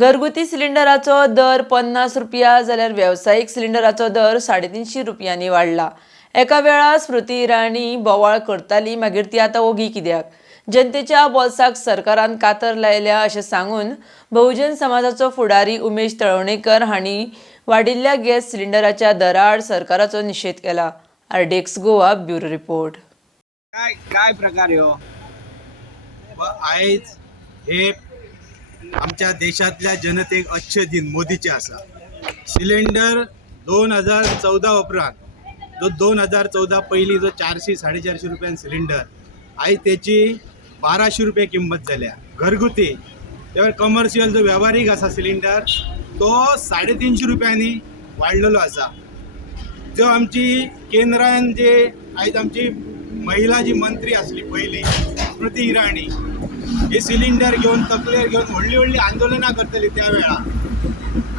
घरगुती सिलिंडराचो दर 50 रुपया जाल्यार व्यावसायिक सिलिंडराचो दर 350 रुपयांनी वाढला। एका वेळार स्मृती इराणी बोवाळ करताली, मागीर ती आतां ओगी कित्याक? जनतेच्या बोल्साक सरकारान कातर लायल्या अशें सांगून बहुजन समाजाचो फुडारी उमेश तळवणेकर हांणी वाडिल्ल्या गॅस सिलिंडराच्या दरा आड सरकाराचो निशेध केला। RDX Goa bureau report. काय प्रकार ह्यो? आयज हे आमच्या देशातल्या जनतेक अच्छे दिन मोदीचे आसा। सिलेंडर 2014 उपरांत जो 2014 पयलीं जो 400-450 रुपयान सिलिंडर, आयज त्याची 1200 रुपये किंमत जाल्या घरगुती। त्यावर कमर्शियल जो व्यावहारिक आसा सिलिंडर तो 350 रुपयांनी वाडलेलो आसा। जो आमची केंद्रान जे आयज आमची महिला जी मंत्री असली पयली स्मृती इराणी, हे सिलिंडर घेऊन तकलेर घेऊन व्हडली आंदोलनां करतली त्या वेळा।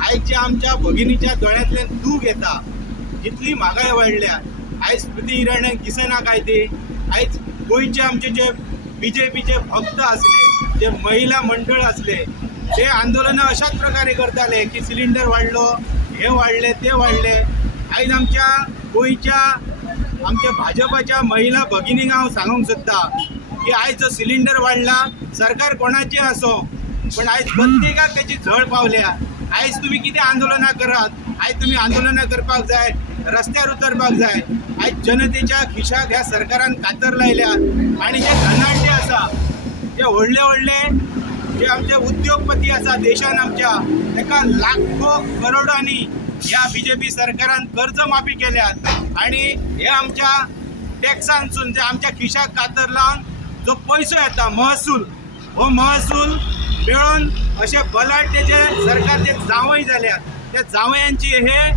आयच्या आमच्या भगिनीच्या दोळ्यांतल्यान दूख येता, जितली म्हागाई वाडल्या। आयज स्मृती इराण्याक दिसना काय ते? आयज गोंयचे आमचे जे बीजेपीचे भक्त असले, जे महिला मंडळ असले, ते आंदोलनां अशाच प्रकारे करताले की सिलिंडर वाडलो, हे वाडले, ते वाडले। आयज आमच्या गोंयच्या आमच्या भाजपाच्या महिला भगिनींक हांव सांगूंक सोदता की आयज जो सिलिंडर वाडला, सरकार कोणाचे असो, पण आयज प्रत्येकाक त्याची झळ पावल्या। आयज तुम्ही किती आंदोलनां करात, आयज तुम्ही आंदोलनां करपाक जाय, रस्त्यार उतरपाक जाय। आयज जनतेच्या खिशाक ह्या सरकारान कातर लायल्या आणि जे धनाढ्य आसा, जे व्हडले जे आमचे उद्योगपती आसा देशान आमच्या, ताका लाखो करोडांनी ह्या बीजेपी सरकारान कर्ज माफी केल्यात। आणि हे आमच्या टॅक्सांसून जे आमच्या खिशाक कातर लावन जो पैसो येता महसूल, हो महसूल मेळोन असे बलाढ्य जे सरकारचे जावय जाल्यात, त्या जावयांची हे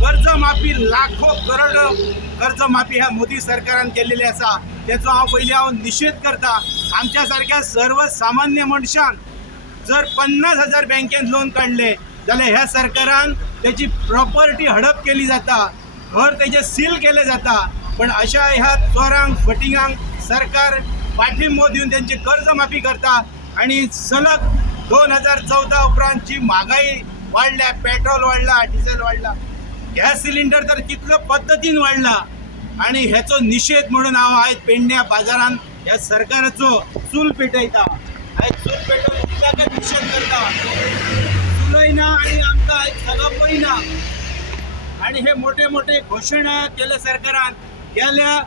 कर्ज माफी लाखो करोड कर्ज माफी ह्या मोदी सरकारान केलेली आसा। त्याचो हांव निषेध करता। आमच्या सारख्या सर्वसामान्य मनशान जर 50,000 बँकेत लोन काढले जाल्यार ह्या सरकारान त्याची प्रॉपर्टी हडप केली जाता, घर त्याचे सील केले जाता। पण अशा ह्या चोरांक फटिंगांक सरकार पाठिंबो दिवन त्यांची कर्ज माफी करता। आणि सलग 2014 उपरांतची महागाई वाढल्या, पेट्रोल वाढला, डिझेल वाढला, गॅस सिलिंडर तर कितलो पद्धतीन वाढला। आणि ह्याचो निषेध म्हणून हांव आयज पेडण्या बाजारान ह्या सरकाराचो चूल पेटयता। आयज चूल पेटोवन कित्याक निषेध करता? चुलयना आणि आमकां आयज सगळं पळयना। आणि हे मोठे घोषणा केले सरकारान। गेल्या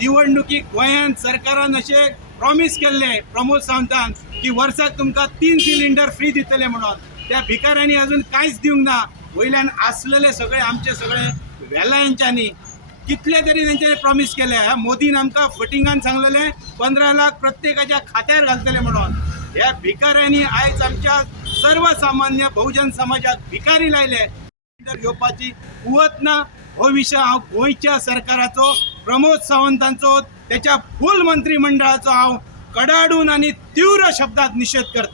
निवडणुकीक गोंयांत सरकारान असे प्रॉमिस केल्ले प्रमोद सावंतान की वर्साक तुमकां 3 सिलिंडर फ्री दितले म्हणून। त्या भिकाऱ्यांनी अजून कांयच दिवंक ना। वयल्यान आसलेले सगळे आमचे सगळे वेलायांच्यांनी कितले तरी तेंचे प्रॉमिस केले। ह्या मोदीन आमकां फटिंगान सांगलेले 15 लाख प्रत्येकाच्या खात्यार घालतले म्हणून। ह्या भिकाऱ्यांनी आयज आमच्या सर्वसामान्य बहुजन समाजाक भिकारी लायले। घेवपाची कुवत ना। हो विशय हांव गोंयच्या सरकाराचो, प्रमोद सावंतांचो, त्याच्या फूल मंत्रिमंडळाचो हांव कडाडून आणि तीव्र शब्दात निषेध करता।